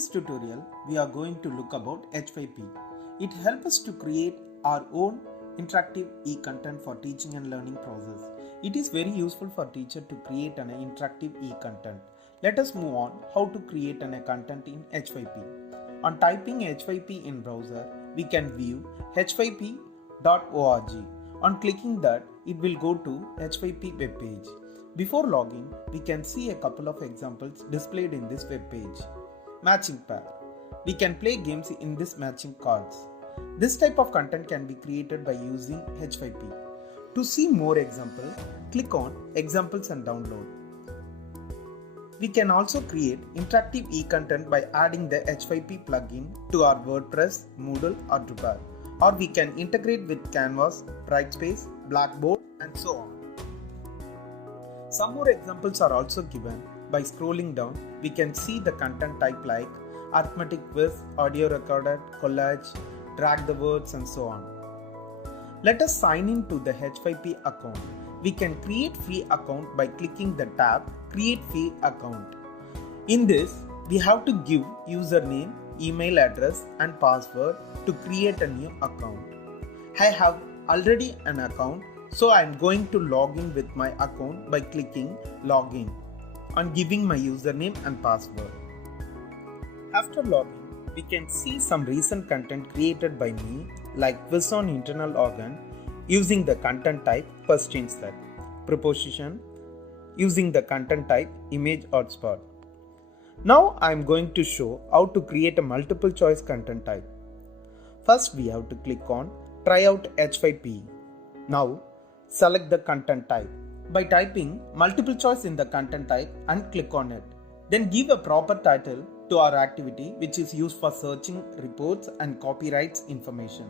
this tutorial, we are going to look about H5P. It helps us to create our own interactive e-content for teaching and learning process. It is very useful for teacher to create an interactive e-content. Let us move on how to create a content in H5P. On typing H5P in browser, we can view h5p.org. On clicking that, it will go to H5P web page. Before logging, we can see a couple of examples displayed in this web page. Matching pair. We can play games in this matching cards. This type of content can be created by using H5P. To see more examples, click on Examples and download. We can also create interactive e-content by adding the H5P plugin to our WordPress, Moodle or Drupal. Or we can integrate with Canvas, Brightspace, Blackboard and so on. Some more examples are also given. By scrolling down, we can see the content type like arithmetic quiz, audio recorded, collage, drag the words and so on. Let us sign in to the H5P account. We can create free account by clicking the tab Create Free Account. In this, we have to give username, email address and password to create a new account. I have already an account, so I am going to log in with my account by clicking Login and giving my username and password. After login, we can see some recent content created by me like quiz on internal organ using the content type question set, preposition using the content type image or spot. Now I am going to show how to create a multiple choice content type. First we have to click on Try out H5P. Now select the content type by typing multiple choice in the content type and click on it. Then give a proper title to our activity which is used for searching reports and copyrights information.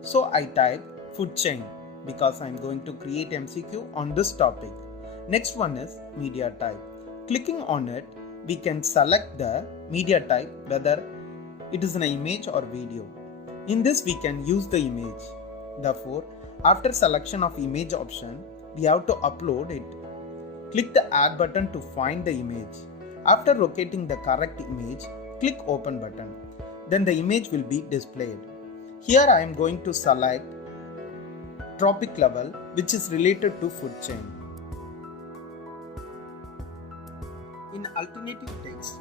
So I type food chain because I am going to create MCQ on this topic. Next one is media type. Clicking on it, we can select the media type whether it is an image or video. In this we can use the image. Therefore, after selection of image option, we have to upload it. Click the add button to find the image. After locating the correct image, click open button. Then the image will be displayed. Here I am going to select tropic level which is related to food chain. In alternative text,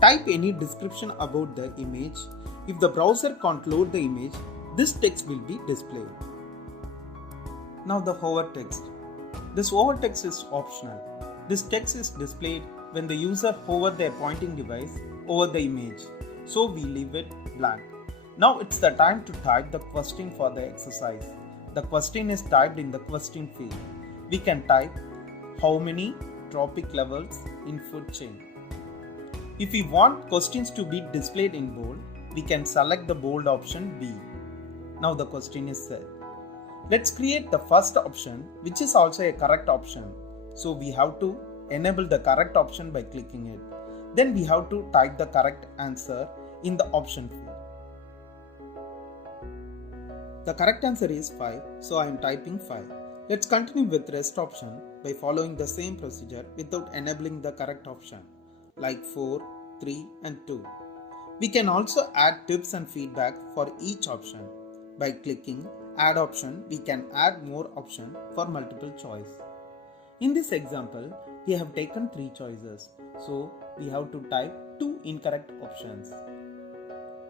type any description about the image. If the browser can't load the image, this text will be displayed. Now the hover text. This hover text is optional. This text is displayed when the user hovers their pointing device over the image. So we leave it blank. Now it's the time to type the question for the exercise. The question is typed in the question field. We can type how many tropic levels in food chain. If we want questions to be displayed in bold, we can select the bold option B. Now the question is set. Let's create the first option which is also a correct option. So we have to enable the correct option by clicking it. Then we have to type the correct answer in the option field. The correct answer is 5, so I am typing 5. Let's continue with rest option by following the same procedure without enabling the correct option like 4, 3 and 2. We can also add tips and feedback for each option. By clicking add option, we can add more option for multiple choice. In this example, we have taken 3 choices, so we have to type 2 incorrect options.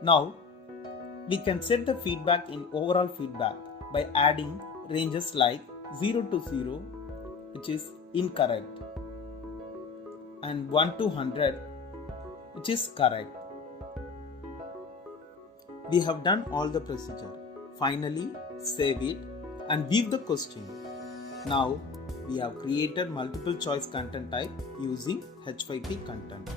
Now, we can set the feedback in overall feedback by adding ranges like 0 to 0, which is incorrect, and 1 to 100, which is correct. We have done all the procedure. Finally, save it and view the question. Now, we have created multiple choice content type using H5P content.